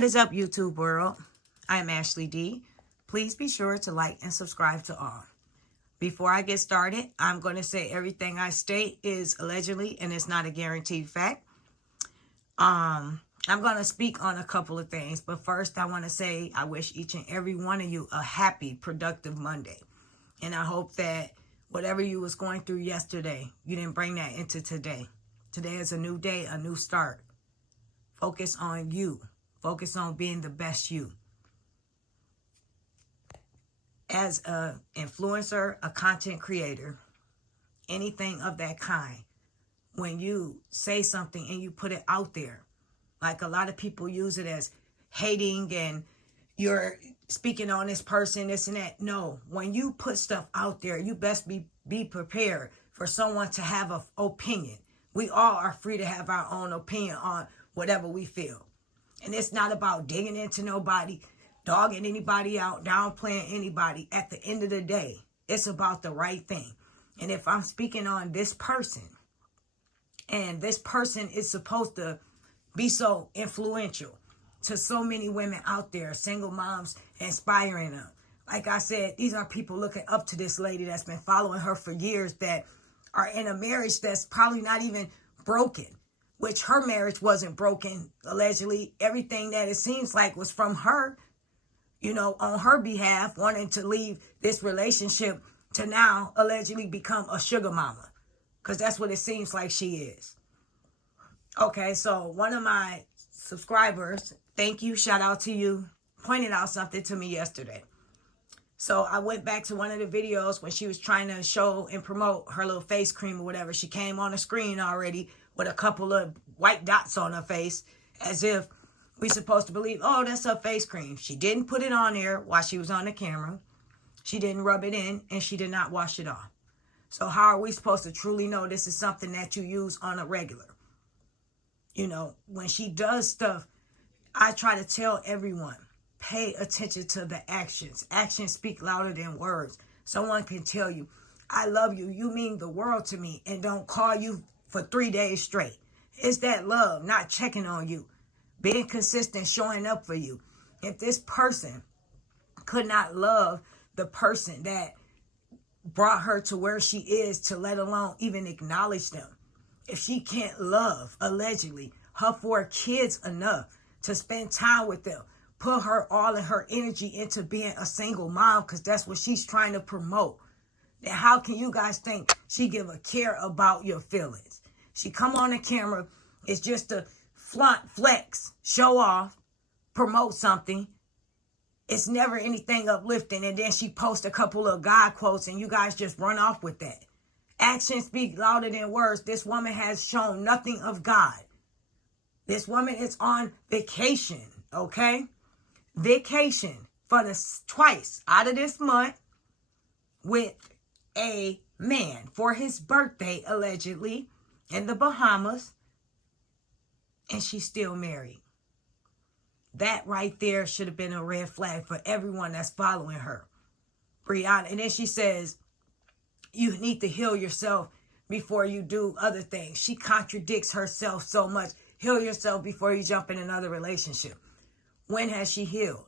What is up, YouTube world? I am Ashley D. Please be sure to like and subscribe to all. Before I get started, I'm going to say everything I state is allegedly and it's not a guaranteed fact. I'm going to speak on a couple of things, but first I want to say I wish each and every one of you a happy, productive Monday. And I hope that whatever you was going through yesterday, you didn't bring that into today. Today is a new day, a new start. Focus on you. Focus on being the best you. As an influencer, a content creator, anything of that kind, when you say something and you put it out there, like a lot of people use it as hating and you're speaking on this person, this and that. No, when you put stuff out there, you best be prepared for someone to have an opinion. We all are free to have our own opinion on whatever we feel. And it's not about digging into nobody, dogging anybody out, downplaying anybody. At the end of the day, it's about the right thing. And if I'm speaking on this person, and this person is supposed to be so influential to so many women out there, single moms, inspiring them. Like I said, these are people looking up to this lady that's been following her for years, that are in a marriage that's probably not even broken. Which her marriage wasn't broken, allegedly. Everything that it seems like was from her, you know, on her behalf, wanting to leave this relationship to now allegedly become a sugar mama. Because that's what it seems like she is. Okay, so one of my subscribers, thank you, shout out to you, pointed out something to me yesterday. So I went back to one of the videos when she was trying to show and promote her little face cream or whatever. She came on the screen already with a couple of white dots on her face, as if we supposed to believe, oh, that's her face cream. She didn't put it on there while she was on the camera. She didn't rub it in, and she did not wash it off. So how are we supposed to truly know this is something that you use on a regular? You know, when she does stuff, I try to tell everyone, pay attention to the actions. Actions speak louder than words. Someone can tell you, I love you, you mean the world to me, and don't call you for 3 days straight. It's that love, not checking on you. Being consistent, showing up for you. If this person could not love the person that brought her to where she is, to let alone even acknowledge them. If she can't love, allegedly, her 4 kids enough to spend time with them, put her all of her energy into being a single mom, because that's what she's trying to promote, then how can you guys think she give a care about your feelings? She come on the camera, it's just to flaunt, flex, show off, promote something. It's never anything uplifting. And then she posts a couple of God quotes and you guys just run off with that. Actions speak louder than words. This woman has shown nothing of God. This woman is on vacation, okay? Vacation for the twice out of this month with a man for his birthday, allegedly, in the Bahamas, and she's still married. That right there should have been a red flag for everyone that's following her. Brianna, and then she says, you need to heal yourself before you do other things. She contradicts herself so much. Heal yourself before you jump in another relationship. When has she healed?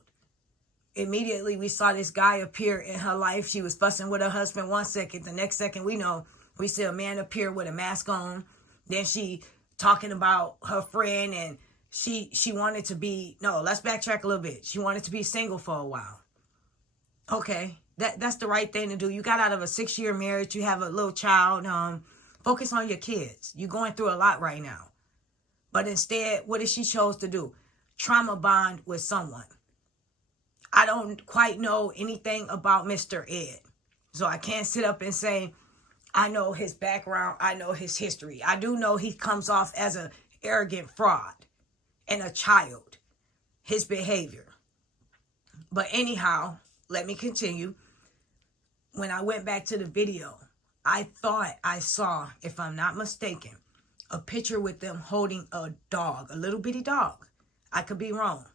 Immediately we saw this guy appear in her life. She was fussing with her husband 1 second. The next second we see a man appear with a mask on. Then she talking about her friend, and she wanted to be, no, let's backtrack a little bit. She wanted to be single for a while. Okay, that's the right thing to do. You got out of a 6-year marriage. You have a little child. Focus on your kids. You're going through a lot right now. But instead, what did she chose to do? Trauma bond with someone. I don't quite know anything about Mr. Ed. So I can't sit up and say, I know his background. I know his history. I do know he comes off as an arrogant fraud and a child. His behavior. But anyhow, let me continue. When I went back to the video, I thought I saw, if I'm not mistaken, a picture with them holding a dog, a little bitty dog. I could be wrong.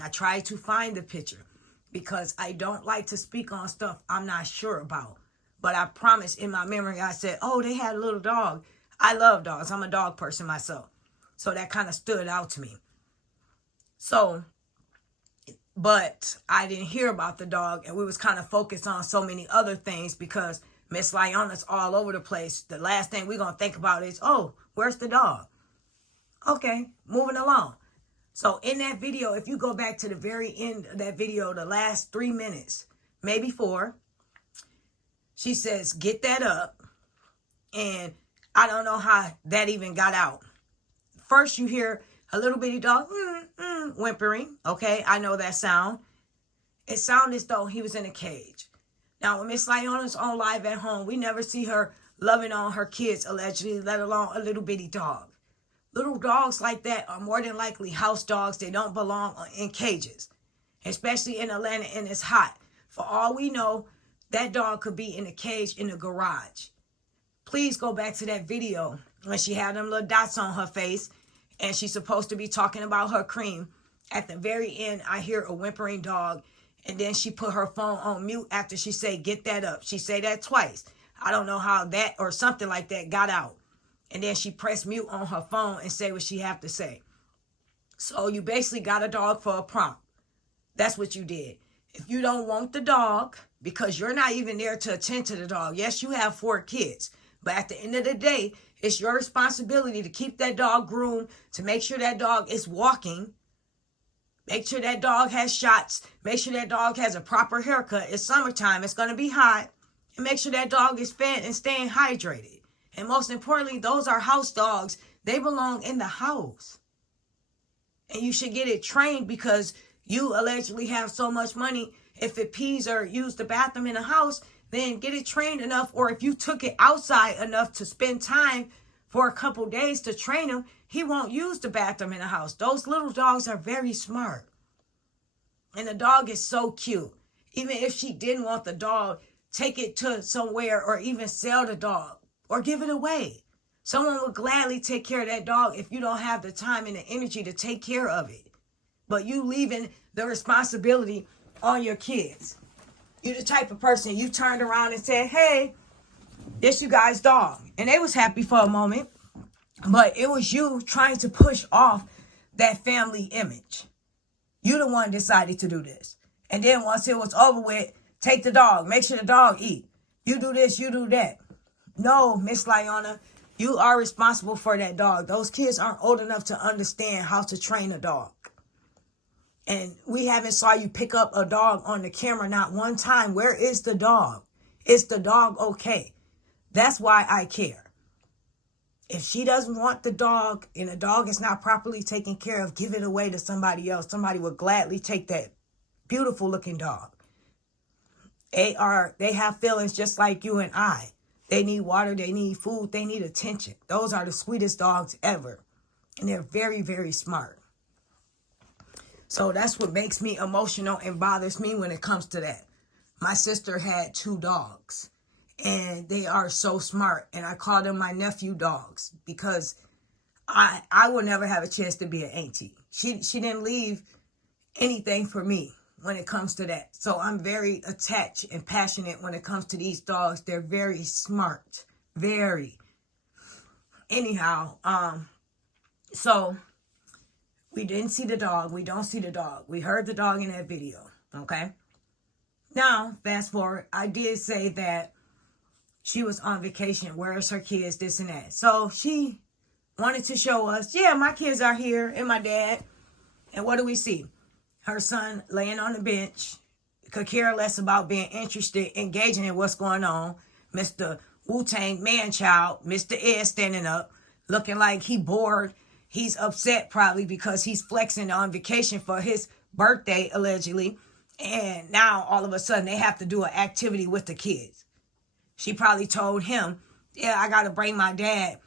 I tried to find the picture because I don't like to speak on stuff I'm not sure about. But I promise in my memory, I said, oh, they had a little dog. I love dogs. I'm a dog person myself. So that kind of stood out to me. So but I didn't hear about the dog, and we was kind of focused on so many other things because Miss Lieonya's all over the place. The last thing we're going to think about is, oh, where's the dog? Okay, moving along. So in that video, if you go back to the very end of that video, the last 3 minutes, maybe 4, she says, get that up. And I don't know how that even got out. First, you hear a little bitty dog whimpering. Okay, I know that sound. It sounded as though he was in a cage. Now, when Miss Lieonya's on live at home, we never see her loving on her kids, allegedly, let alone a little bitty dog. Little dogs like that are more than likely house dogs. They don't belong in cages, especially in Atlanta, and it's hot. For all we know, that dog could be in a cage in the garage. Please go back to that video when she had them little dots on her face and she's supposed to be talking about her cream. At the very end, I hear a whimpering dog, and then she put her phone on mute after she said, get that up. She said that twice. I don't know how that or something like that got out. And then she pressed mute on her phone and said what she have to say. So you basically got a dog for a prompt. That's what you did. If you don't want the dog, because you're not even there to attend to the dog. Yes, you have 4 kids. But at the end of the day, it's your responsibility to keep that dog groomed, to make sure that dog is walking. Make sure that dog has shots. Make sure that dog has a proper haircut. It's summertime. It's going to be hot. And make sure that dog is fed and staying hydrated. And most importantly, those are house dogs. They belong in the house. And you should get it trained because you allegedly have so much money. If it pees or use the bathroom in the house, then get it trained enough. Or if you took it outside enough to spend time for a couple days to train him, he won't use the bathroom in the house. Those little dogs are very smart. And the dog is so cute. Even if she didn't want the dog, take it to somewhere or even sell the dog or give it away. Someone would gladly take care of that dog if you don't have the time and the energy to take care of it. But you leaving the responsibility on your kids. You're the type of person, you turned around and said, hey, this you guys' dog. And they was happy for a moment. But it was you trying to push off that family image. You the one decided to do this. And then once it was over with, take the dog. Make sure the dog eat. You do this, you do that. No, Miss Lieonya, you are responsible for that dog. Those kids aren't old enough to understand how to train a dog. And we haven't saw you pick up a dog on the camera not one time. Where is the dog? Is the dog okay? That's why I care. If she doesn't want the dog and the dog is not properly taken care of, give it away to somebody else. Somebody would gladly take that beautiful looking dog. They have feelings just like you and I. They need water, they need food, they need attention. Those are the sweetest dogs ever. And they're very, very smart. So that's what makes me emotional and bothers me when it comes to that. My sister had 2 dogs. And they are so smart. And I call them my nephew dogs. Because I will never have a chance to be an auntie. She didn't leave anything for me when it comes to that. So I'm very attached and passionate when it comes to these dogs. They're very smart. Very. Anyhow, so we didn't see the dog. We don't see the dog. We heard the dog in that video. Okay? Now, fast forward. I did say that she was on vacation. Where's her kids? This and that. So she wanted to show us, yeah, my kids are here and my dad. And what do we see? Her son laying on the bench, could care less about being interested, engaging in what's going on. Mr. Wu-Tang man-child, Mr. Ed standing up, looking like he bored. He's upset probably because he's flexing on vacation for his birthday, allegedly. And now all of a sudden they have to do an activity with the kids. She probably told him, yeah, I got to bring my dad,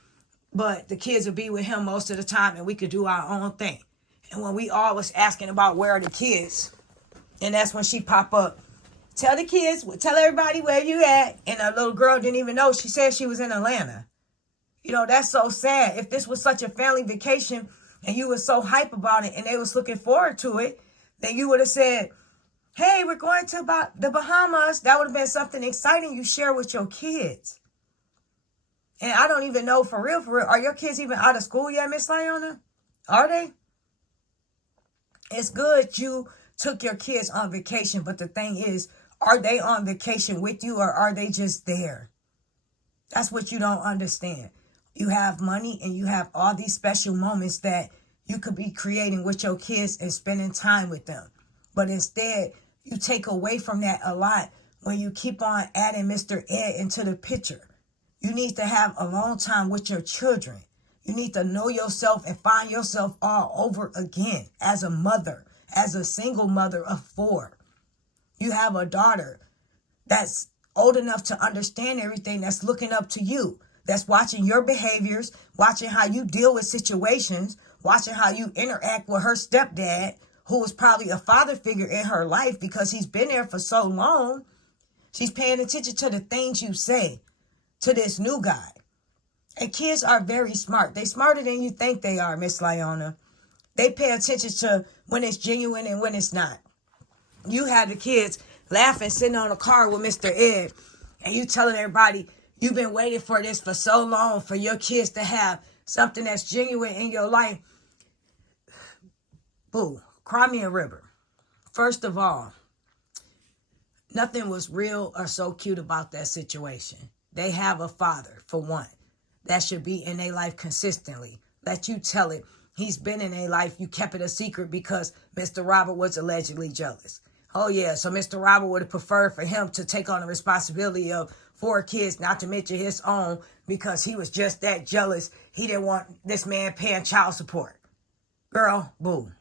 but the kids will be with him most of the time and we could do our own thing. And when we all was asking about where are the kids, and that's when she pop up. Tell the kids, tell everybody where you at. And a little girl didn't even know. She said she was in Atlanta. You know, that's so sad. If this was such a family vacation and you were so hype about it and they was looking forward to it, then you would have said, hey, we're going to the Bahamas. That would have been something exciting you share with your kids. And I don't even know for real, are your kids even out of school yet, Miss Lieonya? Are they? It's good you took your kids on vacation. But the thing is, are they on vacation with you or are they just there? That's what you don't understand. You have money and you have all these special moments that you could be creating with your kids and spending time with them. But instead, you take away from that a lot when you keep on adding Mr. Ed into the picture. You need to have alone time with your children. You need to know yourself and find yourself all over again as a mother, as a single mother of 4. You have a daughter that's old enough to understand everything, that's looking up to you, that's watching your behaviors, watching how you deal with situations, watching how you interact with her stepdad, who was probably a father figure in her life because he's been there for so long. She's paying attention to the things you say to this new guy. And kids are very smart. They're smarter than you think they are, Miss Lieonya. They pay attention to when it's genuine and when it's not. You have the kids laughing, sitting on a car with Mr. Ed, and you telling everybody you've been waiting for this for so long for your kids to have something that's genuine in your life. Boo, cry me a river. First of all, nothing was real or so cute about that situation. They have a father, for one, that should be in their life consistently. Let you tell it. He's been in their life. You kept it a secret because Mr. Robert was allegedly jealous. Oh, yeah. So Mr. Robert would have preferred for him to take on the responsibility of 4 kids, not to mention his own, because he was just that jealous. He didn't want this man paying child support. Girl, boo.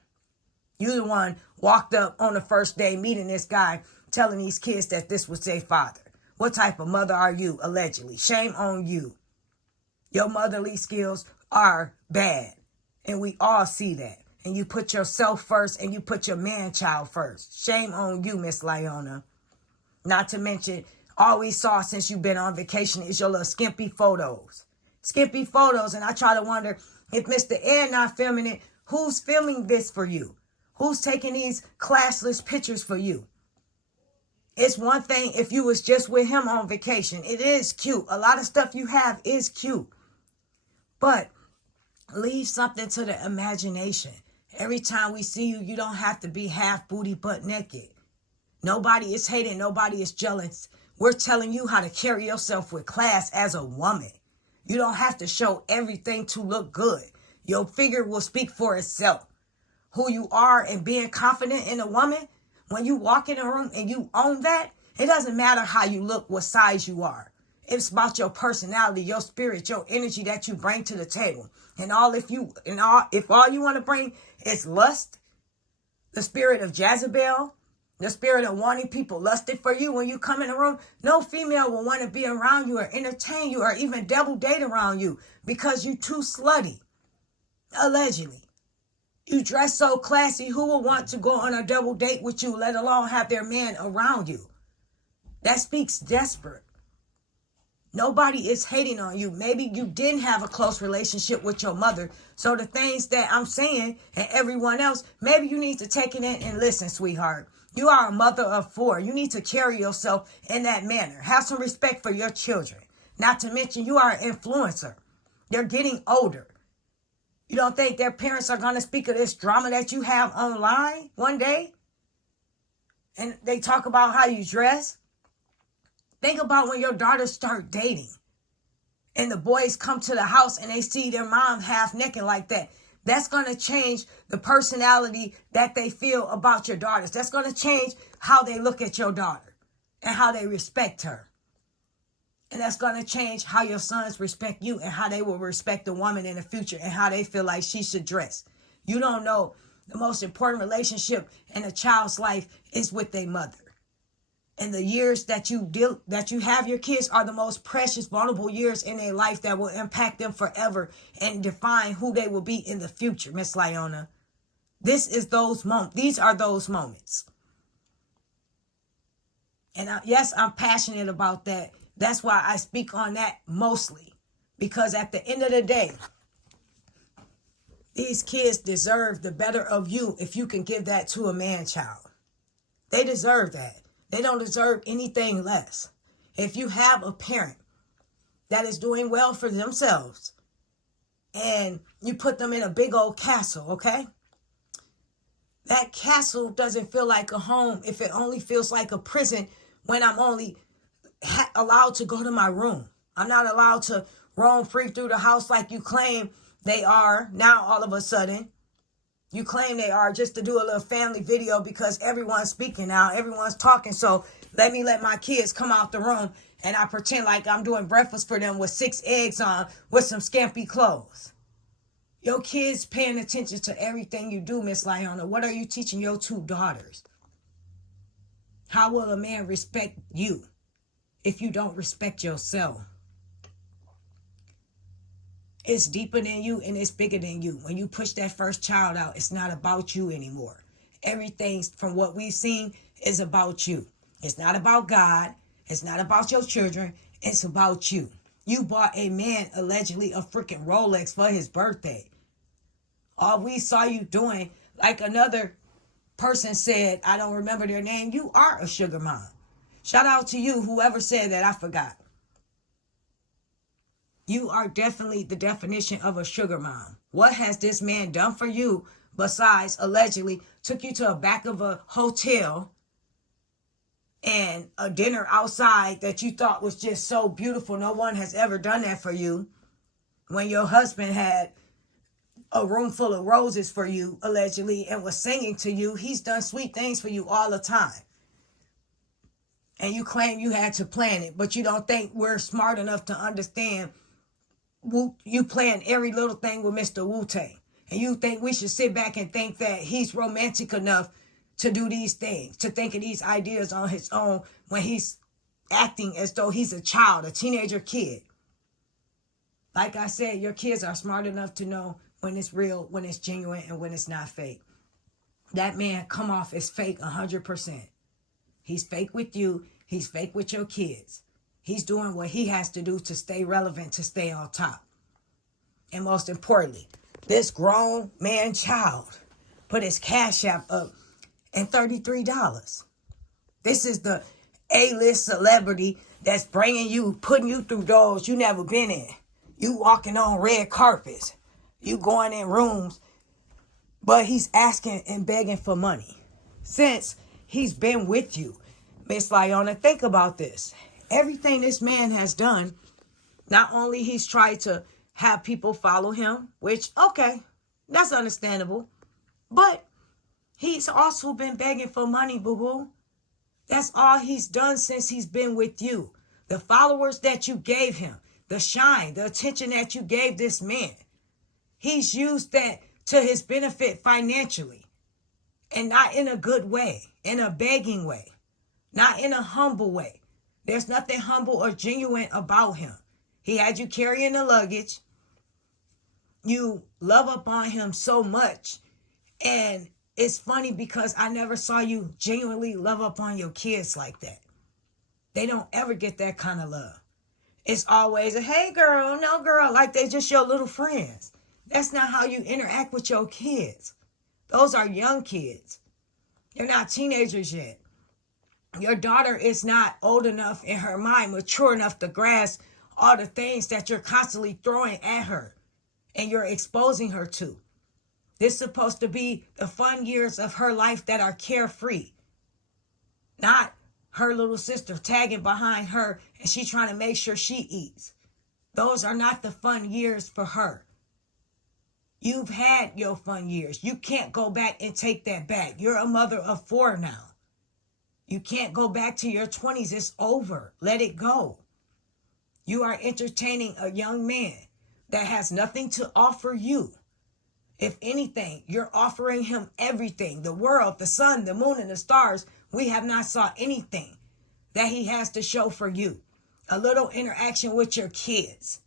You the one walked up on the first day meeting this guy, telling these kids that this was their father. What type of mother are you, allegedly? Shame on you. Your motherly skills are bad. And we all see that. And you put yourself first and you put your man-child first. Shame on you, Miss Lieonya. Not to mention, all we saw since you've been on vacation is your little skimpy photos. Skimpy photos. And I try to wonder, if Mr. Ed not filming it, who's filming this for you? Who's taking these classless pictures for you? It's one thing if you was just with him on vacation. It is cute. A lot of stuff you have is cute. But leave something to the imagination. Every time we see you, you don't have to be half booty butt naked. Nobody is hating. Nobody is jealous. We're telling you how to carry yourself with class as a woman. You don't have to show everything to look good. Your figure will speak for itself. Who you are and being confident in a woman, when you walk in a room and you own that, it doesn't matter how you look, what size you are. It's about your personality, your spirit, your energy that you bring to the table. And if all you want to bring is lust, the spirit of Jezebel, the spirit of wanting people lusted for you when you come in a room, no female will want to be around you or entertain you or even double date around you because you're too slutty. Allegedly. You dress so classy, who will want to go on a double date with you, let alone have their man around you? That speaks desperate. Nobody is hating on you. Maybe you didn't have a close relationship with your mother. So the things that I'm saying and everyone else, maybe you need to take it in and listen, sweetheart. You are a mother of 4. You need to carry yourself in that manner. Have some respect for your children. Not to mention you are an influencer. They're getting older. You don't think their parents are going to speak of this drama that you have online one day? And they talk about how you dress? Think about when your daughters start dating and the boys come to the house and they see their mom half naked like that. That's going to change the personality that they feel about your daughters. That's going to change how they look at your daughter and how they respect her. And that's going to change how your sons respect you and how they will respect the woman in the future and how they feel like she should dress. You don't know the most important relationship in a child's life is with their mother. And the years that you have your kids are the most precious, vulnerable years in their life that will impact them forever and define who they will be in the future, Miss Lieonya. These are those moments. And yes, I'm passionate about that. That's why I speak on that mostly. Because at the end of the day, these kids deserve the better of you if you can give that to a man-child. They deserve that. They don't deserve anything less. If you have a parent that is doing well for themselves and you put them in a big old castle, okay? That castle doesn't feel like a home if it only feels like a prison when I'm only allowed to go to my room. I'm not allowed to roam free through the house like you claim they are now all of a sudden. You claim they are just to do a little family video because everyone's speaking now. Everyone's talking. So let me let my kids come out the room and I pretend like I'm doing breakfast for them with 6 eggs on with some skimpy clothes. Your kids paying attention to everything you do, Miss Lieonya. What are you teaching your 2 daughters? How will a man respect you if you don't respect yourself? It's deeper than you and it's bigger than you. When you push that first child out, it's not about you anymore. Everything from what we've seen is about you. It's not about God. It's not about your children. It's about you. You bought a man allegedly a freaking Rolex for his birthday. All we saw you doing, like another person said, I don't remember their name, you are a sugar mom. Shout out to you, whoever said that, I forgot. You are definitely the definition of a sugar mom. What has this man done for you besides allegedly took you to the back of a hotel and a dinner outside that you thought was just so beautiful? No one has ever done that for you. When your husband had a room full of roses for you, allegedly, and was singing to you, he's done sweet things for you all the time. And you claim you had to plan it, but you don't think we're smart enough to understand you plan every little thing with Mr. Wu-Tang. And you think we should sit back and think that he's romantic enough to do these things, to think of these ideas on his own when he's acting as though he's a child, a teenager kid. Like I said, your kids are smart enough to know when it's real, when it's genuine, and when it's not fake. That man come off as fake 100%. He's fake with you. He's fake with your kids. He's doing what he has to do to stay relevant, to stay on top. And most importantly, this grown man child put his Cash App up and $33. This is the A-list celebrity that's bringing you, putting you through doors you never been in. You walking on red carpets. You going in rooms. But he's asking and begging for money. Since he's been with you, Miss Lieonya, think about this. Everything this man has done, not only he's tried to have people follow him, which, okay, that's understandable. But he's also been begging for money, boo-boo. That's all he's done since he's been with you. The followers that you gave him, the shine, the attention that you gave this man, he's used that to his benefit financially. And not in a good way, in a begging way, not in a humble way. There's nothing humble or genuine about him. He had you carrying the luggage. You love up on him so much. And it's funny because I never saw you genuinely love up on your kids like that. They don't ever get that kind of love. It's always a, hey girl, no girl, like they just your little friends. That's not how you interact with your kids. Those are young kids. They're not teenagers yet. Your daughter is not old enough in her mind, mature enough to grasp all the things that you're constantly throwing at her and you're exposing her to. This is supposed to be the fun years of her life that are carefree. Not her little sister tagging behind her and she trying to make sure she eats. Those are not the fun years for her. You've had your fun years. You can't go back and take that back. You're a mother of 4 now. You can't go back to your 20s. It's over. Let it go. You are entertaining a young man that has nothing to offer you. If anything, you're offering him everything. The world, the sun, the moon, and the stars. We have not saw anything that he has to show for you. A little interaction with your kids.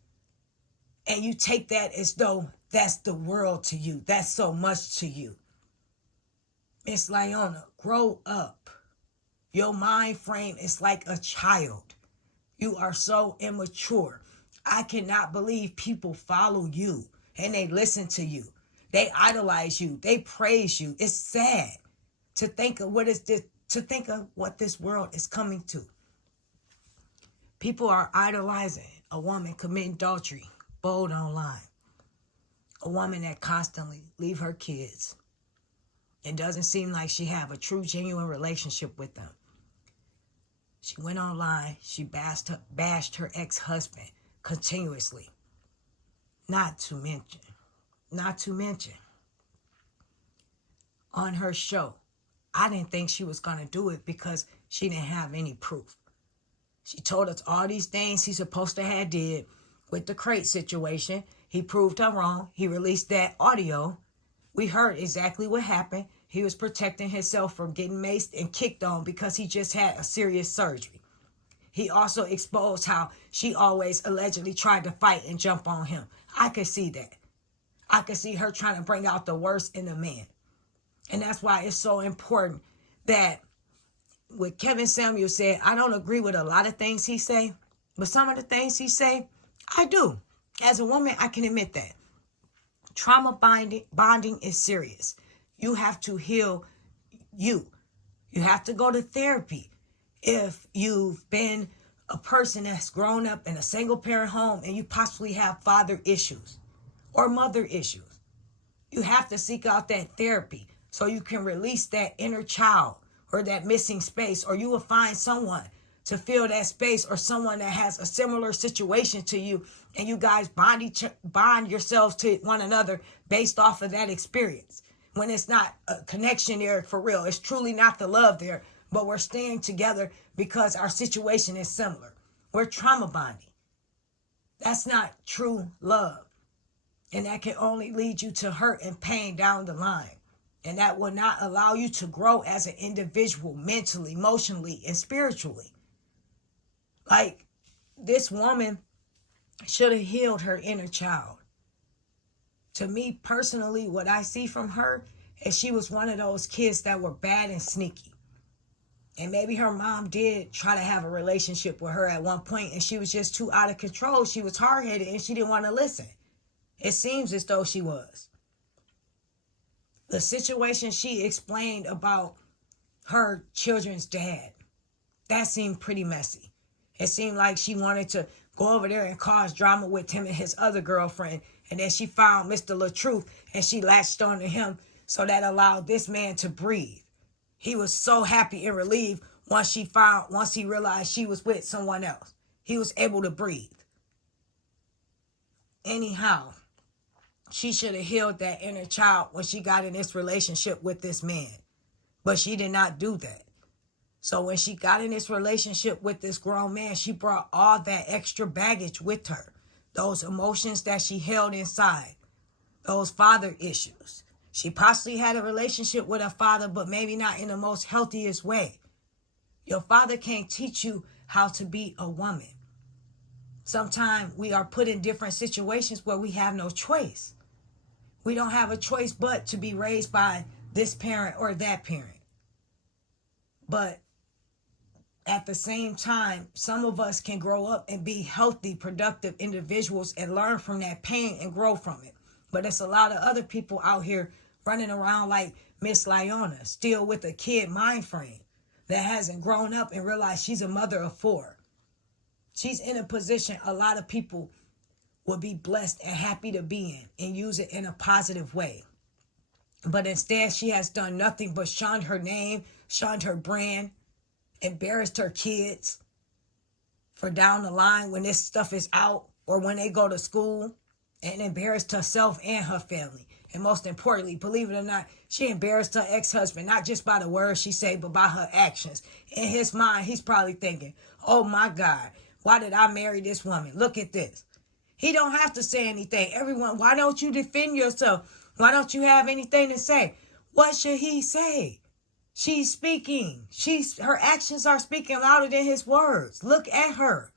And you take that as though that's the world to you. That's so much to you. Miss Lieonya, grow up. Your mind frame is like a child. You are so immature. I cannot believe people follow you and they listen to you. They idolize you. They praise you. It's sad to think of what this world is coming to. People are idolizing a woman committing adultery, bold online. A woman that constantly leave her kids It doesn't seem like she have a true, genuine relationship with them. She went online. She bashed her ex-husband continuously. Not to mention, on her show, I didn't think she was going to do it because she didn't have any proof. She told us all these things he's supposed to have did with the crate situation. He proved her wrong. He released that audio. We heard exactly what happened. He was protecting himself from getting maced and kicked on because he just had a serious surgery. He also exposed how she always allegedly tried to fight and jump on him. I could see that. I could see her trying to bring out the worst in a man. And that's why it's so important that what Kevin Samuel said, I don't agree with a lot of things he say, but some of the things he say, I do. As a woman, I can admit that. Trauma bonding is serious. You have to heal you. You have to go to therapy. If you've been a person that's grown up in a single parent home and you possibly have father issues or mother issues, you have to seek out that therapy so you can release that inner child or that missing space, or you will find someone to fill that space or someone that has a similar situation to you, and you guys bond yourselves to one another based off of that experience. When it's not a connection there for real, it's truly not the love there, but we're staying together because our situation is similar. We're trauma bonding. That's not true love. And that can only lead you to hurt and pain down the line. And that will not allow you to grow as an individual mentally, emotionally, and spiritually. Like, this woman should have healed her inner child. To me personally, what I see from her is she was one of those kids that were bad and sneaky. And maybe her mom did try to have a relationship with her at one point, and she was just too out of control. She was hard-headed and she didn't want to listen. It seems as though she was. The situation she explained about her children's dad, that seemed pretty messy. It seemed like she wanted to go over there and cause drama with him and his other girlfriend. And then she found Mr. LaTruth and she latched onto him, so that allowed this man to breathe. He was so happy and relieved once he realized she was with someone else. He was able to breathe. Anyhow, she should have healed that inner child when she got in this relationship with this man. But she did not do that. So when she got in this relationship with this grown man, she brought all that extra baggage with her. Those emotions that she held inside. Those father issues. She possibly had a relationship with her father, but maybe not in the most healthiest way. Your father can't teach you how to be a woman. Sometimes we are put in different situations where we have no choice. We don't have a choice but to be raised by this parent or that parent. But at the same time, some of us can grow up and be healthy, productive individuals and learn from that pain and grow from it. But it's a lot of other people out here running around like Miss Lieonya, still with a kid mind frame that hasn't grown up and realized she's a mother of 4. She's in a position a lot of people will be blessed and happy to be in and use it in a positive way. But instead, she has done nothing but shunned her name, shunned her brand, embarrassed her kids for down the line when this stuff is out or when they go to school, and embarrassed herself and her family. And most importantly, believe it or not, she embarrassed her ex-husband, not just by the words she said, but by her actions. In his mind, he's probably thinking, oh my God, why did I marry this woman? Look at this. He don't have to say anything. Everyone, why don't you defend yourself? Why don't you have anything to say? What should he say? She's speaking. Her actions are speaking louder than his words. Look at her.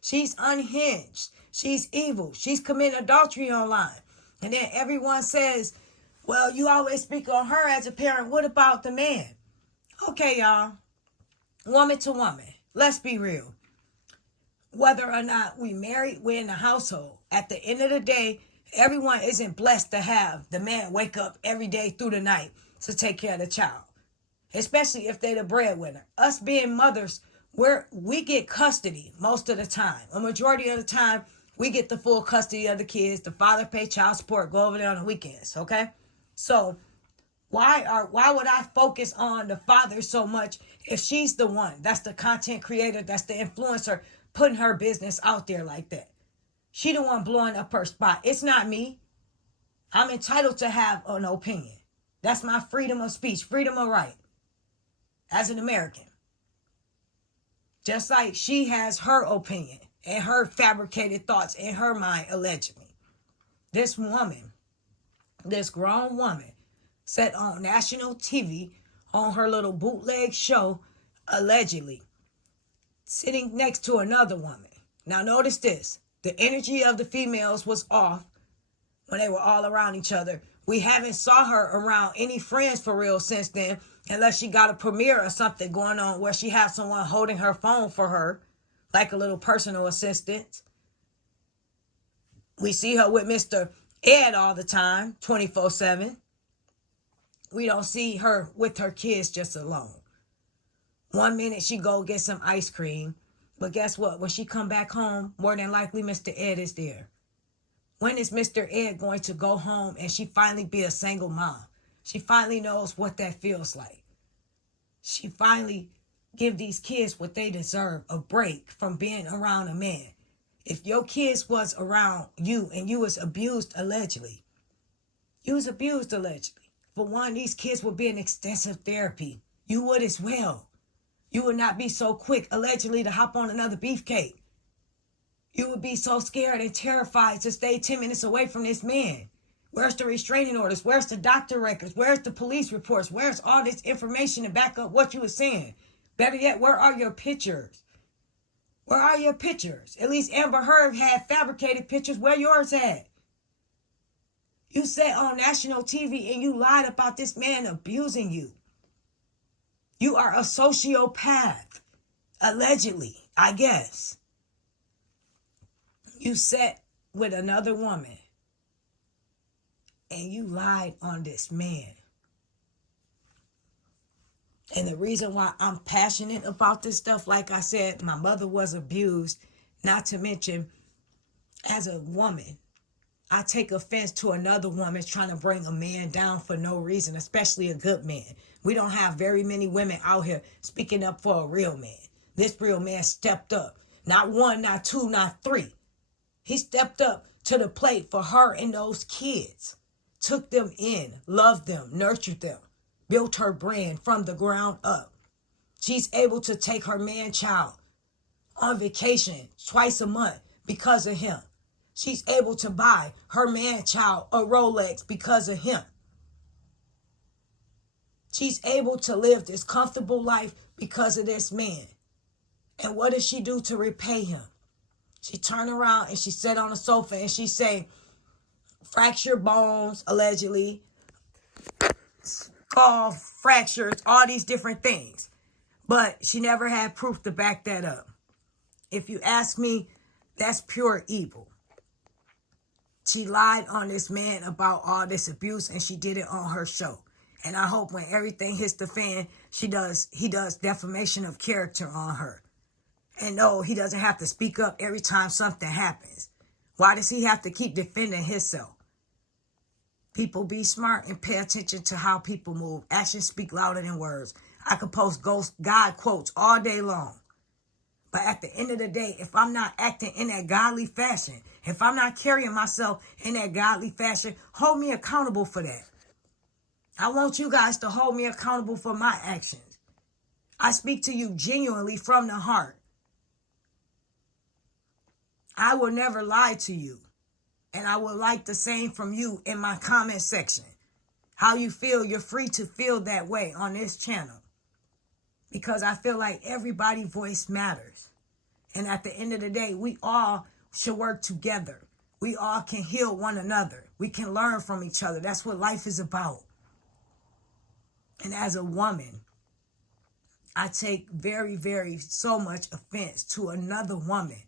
She's unhinged. She's evil. She's committing adultery online. And then everyone says, well, you always speak on her as a parent. What about the man? Okay, y'all. Woman to woman. Let's be real. Whether or not we married, we're in the household. At the end of the day, everyone isn't blessed to have the man wake up every day through the night to take care of the child. Especially if they're the breadwinner. Us being mothers, we get custody most of the time. A majority of the time, we get the full custody of the kids. The father pay child support, go over there on the weekends, okay? So Why would I focus on the father so much if she's the one that's the content creator, that's the influencer, putting her business out there like that? She the one blowing up her spot. It's not me. I'm entitled to have an opinion. That's my freedom of speech, freedom of right as an American. Just like she has her opinion and her fabricated thoughts in her mind, allegedly. This woman, this grown woman, said on national TV on her little bootleg show, allegedly, sitting next to another woman. Now notice this. The energy of the females was off when they were all around each other. We haven't saw her around any friends for real since then, unless she got a premiere or something going on where she has someone holding her phone for her, like a little personal assistant. We see her with Mr. Ed all the time, 24/7. We don't see her with her kids just alone. One minute she go get some ice cream, but guess what? When she come back home, more than likely Mr. Ed is there. When is Mr. Ed going to go home and she finally be a single mom? She finally knows what that feels like. She finally give these kids what they deserve, a break from being around a man. If your kids was around you and you was abused allegedly, for one, these kids would be in extensive therapy. You would as well. You would not be so quick, allegedly, to hop on another beefcake. You would be so scared and terrified to stay 10 minutes away from this man. Where's the restraining orders? Where's the doctor records? Where's the police reports? Where's all this information to back up what you were saying? Better yet, where are your pictures? Where are your pictures? At least Amber Heard had fabricated pictures. Where yours at? You said on national TV and you lied about this man abusing you. You are a sociopath. Allegedly, I guess. You sat with another woman and you lied on this man. And the reason why I'm passionate about this stuff, like I said, my mother was abused, not to mention, as a woman, I take offense to another woman trying to bring a man down for no reason, especially a good man. We don't have very many women out here speaking up for a real man. This real man stepped up. Not one, not two, not three. He stepped up to the plate for her and those kids. Took them in, loved them, nurtured them, built her brand from the ground up. She's able to take her man-child on vacation twice a month because of him. She's able to buy her man-child a Rolex because of him. She's able to live this comfortable life because of this man. And what does she do to repay him? She turned around and she sat on the sofa and she say, fracture bones, allegedly, skull fractures, all these different things. But she never had proof to back that up. If you ask me, that's pure evil. She lied on this man about all this abuse and she did it on her show. And I hope when everything hits the fan, he does defamation of character on her. And no, he doesn't have to speak up every time something happens. Why does he have to keep defending himself? People, be smart and pay attention to how people move. Actions speak louder than words. I could post God quotes all day long. But at the end of the day, if I'm not acting in that godly fashion, if I'm not carrying myself in that godly fashion, hold me accountable for that. I want you guys to hold me accountable for my actions. I speak to you genuinely from the heart. I will never lie to you. And I would like the same from you in my comment section. How you feel, you're free to feel that way on this channel. Because I feel like everybody's voice matters. And at the end of the day, we all should work together. We all can heal one another. We can learn from each other. That's what life is about. And as a woman, I take so much offense to another woman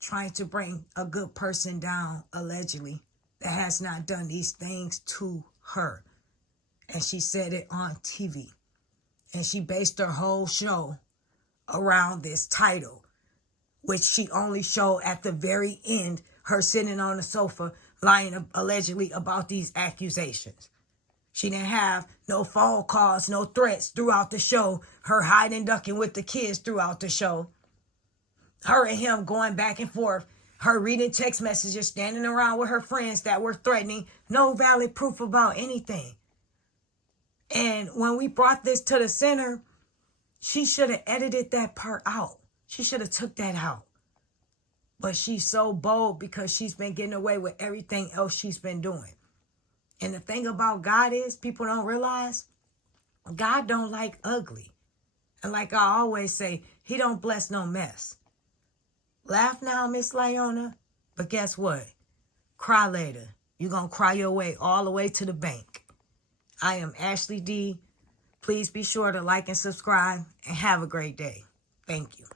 trying to bring a good person down, allegedly, that has not done these things to her. And she said it on TV. And she based her whole show around this title, which she only showed at the very end, her sitting on the sofa, lying allegedly about these accusations. She didn't have no phone calls, no threats throughout the show. Her hiding and ducking with the kids throughout the show. Her and him going back and forth. Her reading text messages, standing around with her friends that were threatening. No valid proof about anything. And when we brought this to the center, she should have edited that part out. She should have took that out. But she's so bold because she's been getting away with everything else she's been doing. And the thing about God is, people don't realize, God don't like ugly. And like I always say, he don't bless no mess. Laugh now, Miss Lieonya, but guess what? Cry later. You're going to cry your way all the way to the bank. I am Ashley D. Please be sure to like and subscribe and have a great day. Thank you.